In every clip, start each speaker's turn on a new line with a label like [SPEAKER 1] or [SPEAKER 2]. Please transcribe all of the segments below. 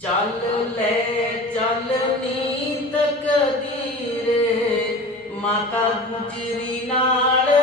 [SPEAKER 1] ਚੱਲ ਲੈ ਚੱਲ ਨੀਤ ਕਦੀਰੇ ਮਾਤਾ ਗੁਜਰੀ ਨਾਲ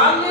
[SPEAKER 1] मान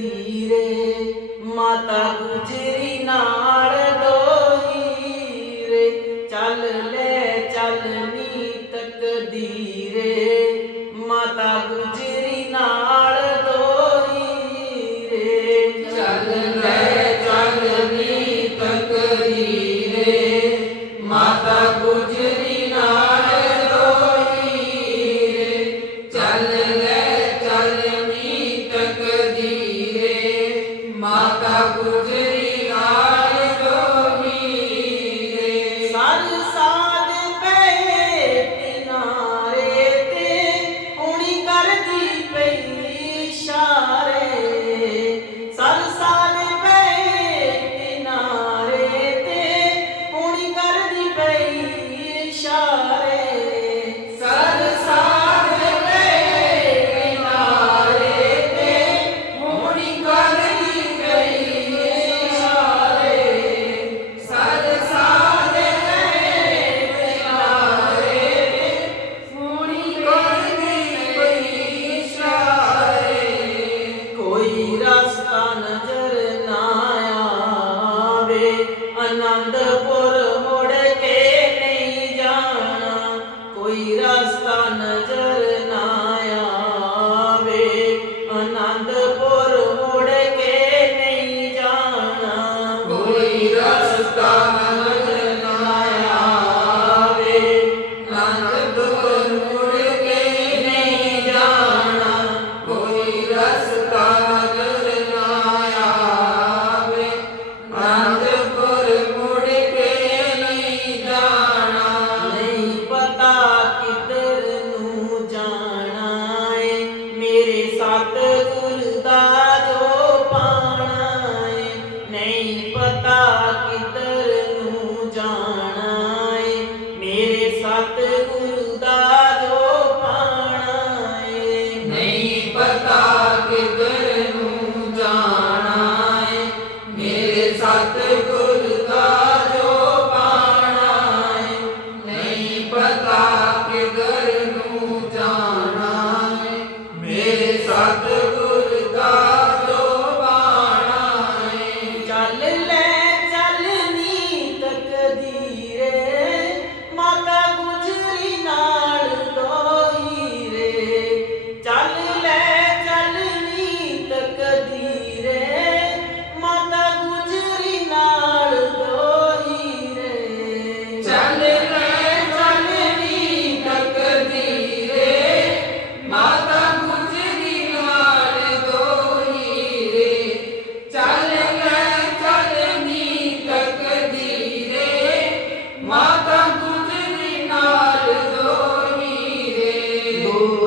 [SPEAKER 1] ਵੀਰੇ ਮਾਤਾ ਗੁਜਰੀ ਨਾਲ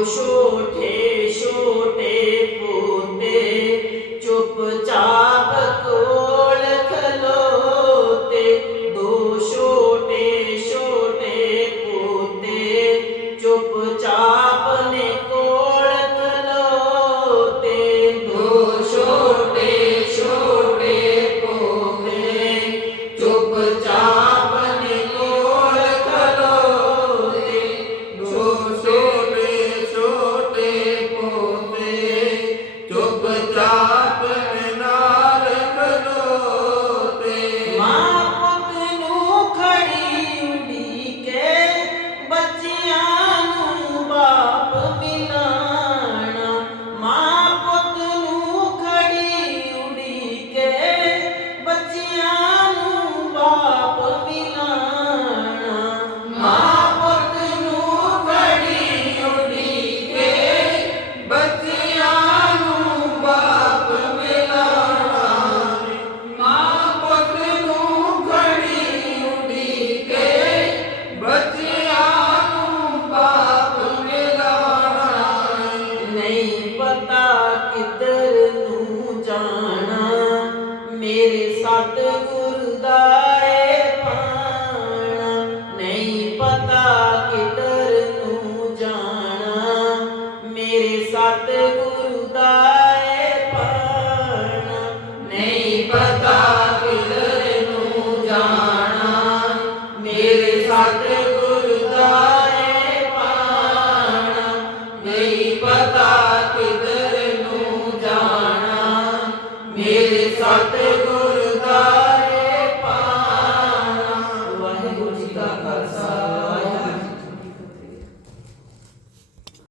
[SPEAKER 1] ষোট মাতা